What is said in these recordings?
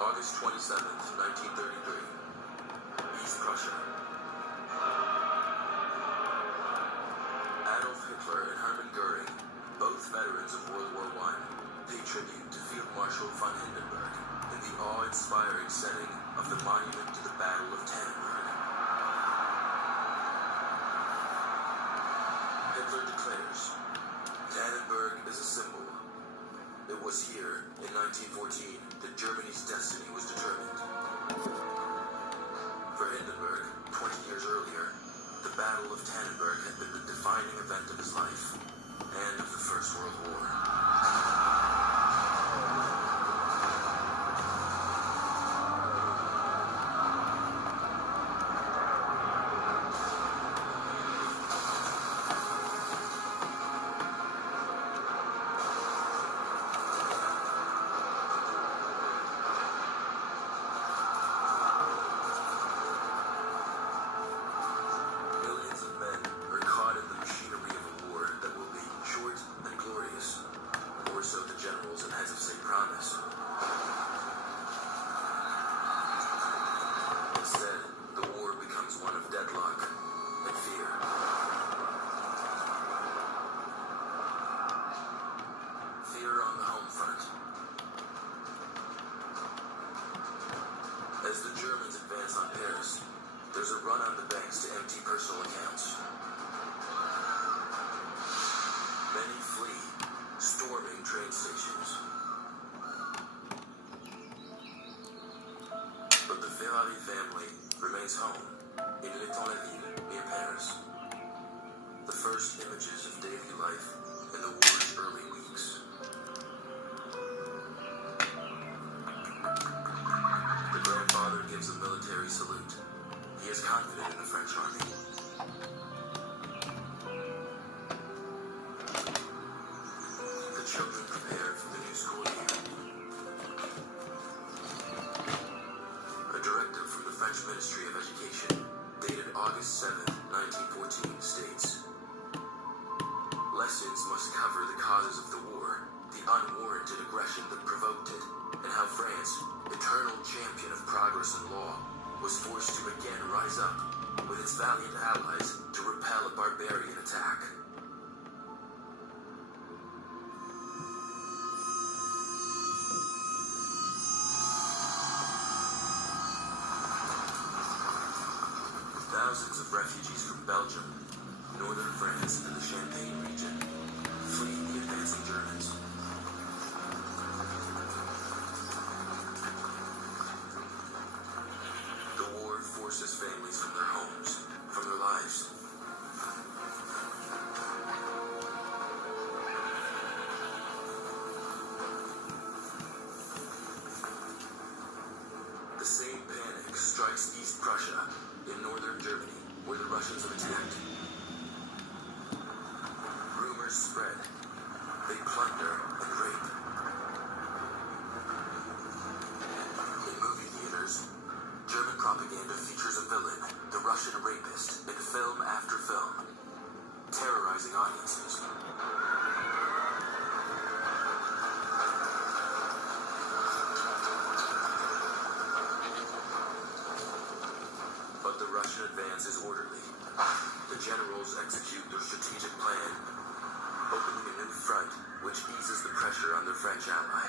August 27th, 1933. East Prussia. Adolf Hitler and Hermann Goering, both veterans of World War I, pay tribute to Field Marshal von Hindenburg in the awe-inspiring setting of the Monument to the Battle of Tannenberg. Hitler declares, "Tannenberg is a symbol. It was here, in 1914, that Germany's destiny was determined." For Hindenburg, 20 years earlier, the Battle of Tannenberg had been the defining event of his life and of the First World War. As the Germans advance on Paris, there's a run on the banks to empty personal accounts. Many flee, storming train stations. But the Ferrari family remains home in L'Étang-la-Ville, near Paris. The first images of daily life in the war's early weeks. Father gives a military salute. He is confident in the French army. The children prepare for the new school year. A directive from the French Ministry of Education, dated August 7, 1914, states, "Lessons must cover the causes of the war, the unwarranted aggression that provoked it, and how France, eternal champion of progress and law, was forced to again rise up with its valiant allies to repel a barbarian attack." Thousands of refugees from Belgium, northern France, and the Champagne region flee the advancing Germans. Forces families from their homes, from their lives. The same panic strikes East Prussia in northern Germany, where the Russians have attacked. Rumors spread. They plunder and rape. In movie theaters, German propaganda features a villain, the Russian rapist, in film after film, terrorizing audiences. But the Russian advance is orderly. The generals execute their strategic plan, opening a new front which eases the pressure on their French ally.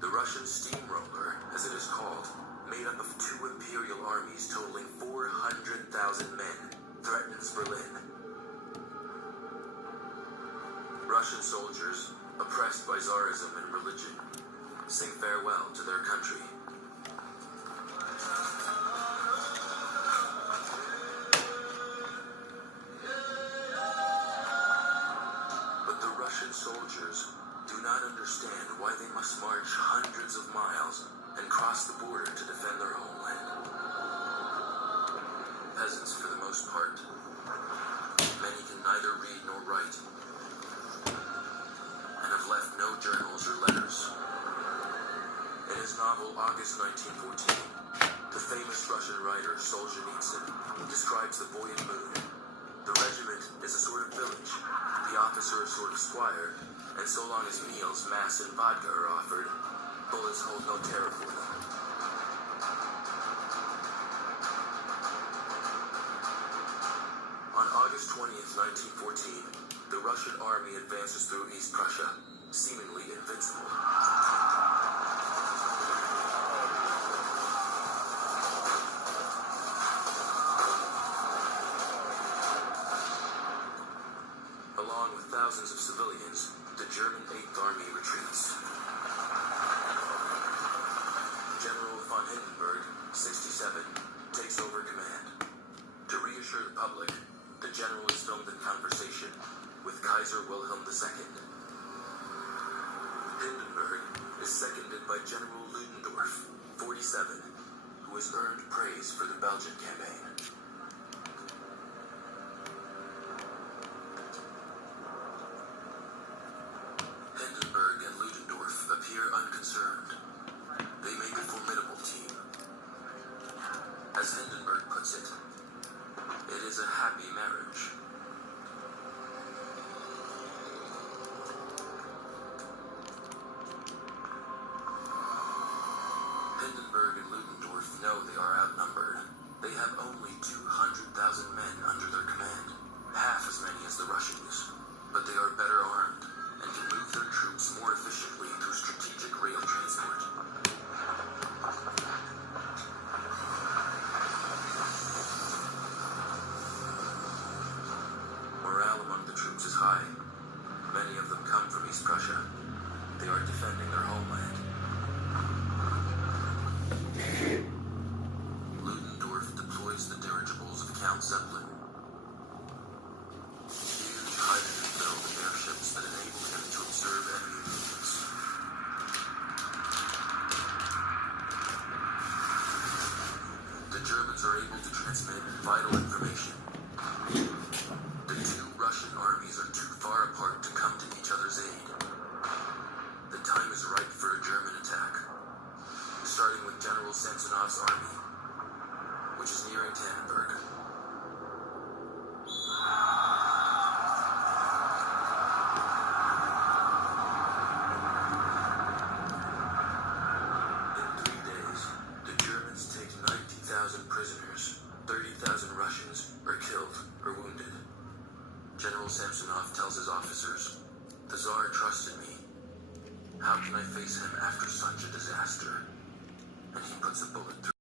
The Russian steamroller, as it is called, made up of two imperial armies totaling 400,000 men, threatens Berlin. Russian soldiers, oppressed by Tsarism and religion, sing farewell to their country. But the Russian soldiers do not understand why they must march hundreds of miles and cross the border to defend their homeland. Peasants, for the most part. Many can neither read nor write, and have left no journals or letters. In his novel August 1914, the famous Russian writer Vladimir Solzhenitsyn describes the buoyant mood. The regiment is a sort of village, the officer a sort of squire, and so long as meals, mass, and vodka are offered, bullets hold no terror for them. On August 20th, 1914, the Russian army advances through East Prussia, seemingly invincible. Along with thousands of civilians, the German 8th Army retreats. General von Hindenburg, 67, takes over command. To reassure the public, the general is filmed in conversation with Kaiser Wilhelm II. Hindenburg is seconded by General Ludendorff, 47, who has earned praise for the Belgian campaign. Hindenburg and Ludendorff appear unconcerned. They make a formidable team. As Hindenburg puts it, it is a happy marriage. Hindenburg and Ludendorff know they are outnumbered. They have only 200,000 men under their command, half as many as the Russians, but they are better armed and can move their troops more efficiently through strategic rail transport. Morale among the troops is high. Many of them come from East Prussia. They are defending their homeland. Ludendorff deploys the dirigibles of Count Zeppelin. Huge hydrogen-filled airships that enable him to observe enemy movements. The Germans are able to transmit vital information. The two Russian armies are too far apart to come to each other's aid. The time is ripe for a German attack, starting with General Samsonov's army, which is nearing Tannenberg.